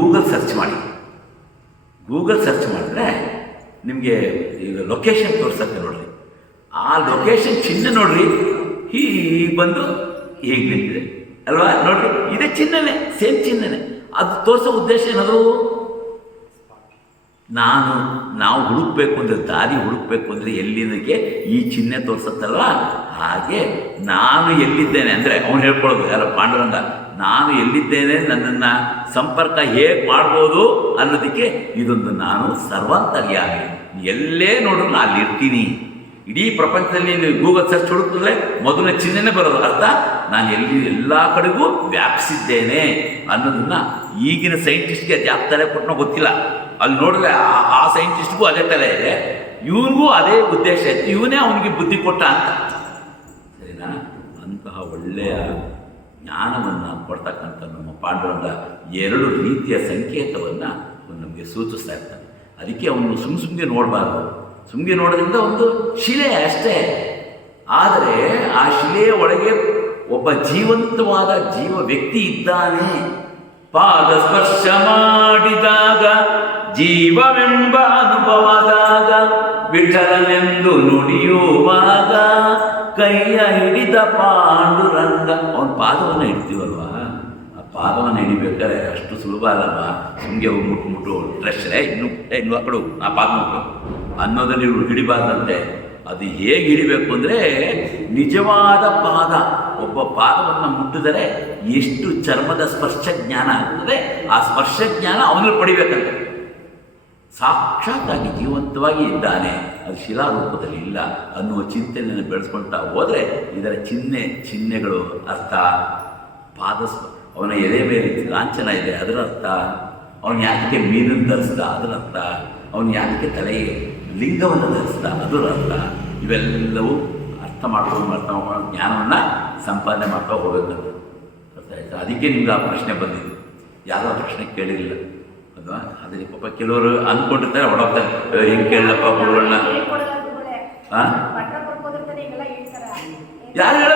Google search ಮಾಡಿ. Google search ಮಾಡಿದ್ರೆ ನಿಮಗೆ ಈಗ ಲೊಕೇಶನ್ ತೋರ್ಸತ್ತೆ ನೋಡ್ರಿ. ಆ ಲೊಕೇಶನ್ ಚಿಹ್ನೆ ನೋಡ್ರಿ, ಹೀಗೆ ಬಂದು ಹೀಗೆ ನಿಂತಿದೆ ಅಲ್ವಾ? ನೋಡ್ರಿ, ಇದೇ ಚಿಹ್ನೆನೇ, ಸೇಮ್ ಚಿಹ್ನೆನೇ. ಅದು ತೋರಿಸೋ ಉದ್ದೇಶ ಏನದು? ನಾವು ಹುಡುಕ್ಬೇಕು ಅಂದರೆ, ದಾರಿ ಹುಡುಕ್ಬೇಕು ಅಂದರೆ ಎಲ್ಲಿನಕ್ಕೆ ಈ ಚಿಹ್ನೆ ತೋರಿಸತ್ತಲ್ವ, ಹಾಗೆ ನಾನು ಎಲ್ಲಿದ್ದೇನೆ ಅಂದರೆ ಅವನು ಹೇಳ್ಕೊಳ್ಳೋದು, ಯಾರ ಪಾಂಡುರಂಗ, ನಾನು ಎಲ್ಲಿದ್ದೇನೆ, ನನ್ನನ್ನು ಸಂಪರ್ಕ ಹೇಗೆ ಮಾಡ್ಬೋದು ಅನ್ನೋದಕ್ಕೆ ಇದೊಂದು ನಾನು ಸರ್ವಾಂತರ್ಯಾಮಿ. ಎಲ್ಲೇ ನೋಡ್ರು ನಾನು ಅಲ್ಲಿರ್ತೀನಿ. ಇಡೀ ಪ್ರಪಂಚದಲ್ಲಿ ನೀವು ಗೂಗಲ್ ಸರ್ಚ್ ಹುಡುಕಿದ್ರೆ ಮೊದಲನೇ ಚಿಹ್ನೆನೇ ಬರೋದು. ಅರ್ಥ, ನಾನು ಎಲ್ಲ ಕಡೆಗೂ ವ್ಯಾಪಿಸಿದ್ದೇನೆ ಅನ್ನೋದನ್ನು ಈಗಿನ ಸೈಂಟಿಸ್ಟ್ಗೆ ಅದು ಯಾವ ತಲೆ ಕೊಟ್ಟನೋ ಗೊತ್ತಿಲ್ಲ. ಅಲ್ಲಿ ನೋಡಿದ್ರೆ ಆ ಸೈಂಟಿಸ್ಟ್ಗೂ ಅದೇ ತಲೆ ಇದೆ, ಇವನಿಗೂ ಅದೇ ಉದ್ದೇಶ ಇತ್ತು, ಇವನೇ ಅವನಿಗೆ ಬುದ್ಧಿ ಕೊಟ್ಟ ಅಂತ. ಸರಿನಾ? ಅಂತಹ ಒಳ್ಳೆಯ ಜ್ಞಾನವನ್ನು ಕೊಡ್ತಕ್ಕಂಥ ನಮ್ಮ ಪಾಂಡುರಂಗ 2 ರೀತಿಯ ಸಂಕೇತವನ್ನು ನಮಗೆ ಸೂಚಿಸ್ತಾ ಇರ್ತಾನೆ. ಅದಕ್ಕೆ ಅವನು ಸುಮ್ಮನೆ ನೋಡಬಾರ್ದು. ಸುಮ್ಮನೆ ನೋಡೋದ್ರಿಂದ ಒಂದು ಶಿಲೆ ಅಷ್ಟೇ, ಆದರೆ ಆ ಶಿಲೆಯ ಒಳಗೆ ಒಬ್ಬ ಜೀವಂತವಾದ ವ್ಯಕ್ತಿ ಇದ್ದಾನೆ. ಪಾದ ಸ್ಪರ್ಶ ಮಾಡಿದಾಗ ಜೀವವೆಂಬ ಅನುಭವದಾಗ ವಿಠಲನೆಂದು ನುಡಿಯುವಾಗ ಕೈಯ ಹಿಡಿದ ಪಾಂಡುರಂಗ. ಅವನ ಪಾದವನ್ನು ಹಿಡ್ತೀವಲ್ವ, ಆ ಪಾದವನ್ನು ಹಿಡಿಬೇಕಾದ್ರೆ ಅಷ್ಟು ಸುಲಭ ಅಲ್ಲಮ್ಮ. ಸುಮ್ಮನೆ ಮುಟ್ಟು ಡ್ರೆಸ್ಸೇ ಇನ್ನು ಆ ಕಡೆ ಆ ಪಾದ ಮುಟ್ಟು ಅನ್ನೋದಲ್ಲಿ ಇವರು ಹಿಡಿಬಾರ್ದಂತೆ. ಅದು ಹೇಗೆ ಹಿಡಿಬೇಕು ಅಂದರೆ, ನಿಜವಾದ ಪಾದ, ಒಬ್ಬ ಪಾದವನ್ನು ಮುಟ್ಟಿದರೆ ಎಷ್ಟು ಚರ್ಮದ ಸ್ಪರ್ಶ ಜ್ಞಾನ ಆಗ್ತದೆ, ಆ ಸ್ಪರ್ಶ ಜ್ಞಾನ ಅವನಲ್ಲಿ ಪಡಿಬೇಕಂತೆ. ಸಾಕ್ಷಾತ್ತಾಗಿ ಜೀವಂತವಾಗಿ ಇದ್ದಾನೆ, ಅದು ಶಿಲಾರೂಪದಲ್ಲಿ ಇಲ್ಲ ಅನ್ನುವ ಚಿಂತನೆಯನ್ನು ಬೆಳೆಸ್ಕೊಳ್ತಾ ಹೋದರೆ ಇದರ ಚಿಹ್ನೆಗಳು ಅರ್ಥ. ಅವನ ಎದೆ ಮೇಲೆ ಲಾಂಛನ ಇದೆ, ಅದರ ಅರ್ಥ. ಅವನು ಯಾಕೆ ಮೀನನ್ನು ಧರಿಸ್ದ, ಅದರ ಅರ್ಥ. ಅವನು ಯಾಕೆ ತಲೆಗೆ ಲಿಂಗವನ್ನು ಧರಿಸ್ದ, ಅದರ ಅರ್ಥ. ಇವೆಲ್ಲವೂ ಅರ್ಥ ಮಾಡ್ಕೊಂಡು ಜ್ಞಾನವನ್ನು ಸಂಪಾದನೆ ಮಾಡ್ತಾ ಹೋಗಬೇಕಂತ ಅರ್ಥ ಆಯ್ತಾ? ಅದಕ್ಕೆ ನಿಮ್ಗೆ ಆ ಪ್ರಶ್ನೆ ಬಂದಿದ್ದು, ಯಾರೋ ಆ ಪ್ರಶ್ನೆ ಕೇಳಿರಲಿಲ್ಲ ಅಲ್ವಾ? ಅದೇ ಪಾಪ ಕೆಲವರು ಅಂದ್ಕೊಂಡಿರ್ತಾರೆ, ಹೊಡೋಗ್ತಾರೆ, ಹೆಂಗೆ ಕೇಳಪ್ಪ ಗುರುಗಳನ್ನ. ಯಾರು ಹೇಳ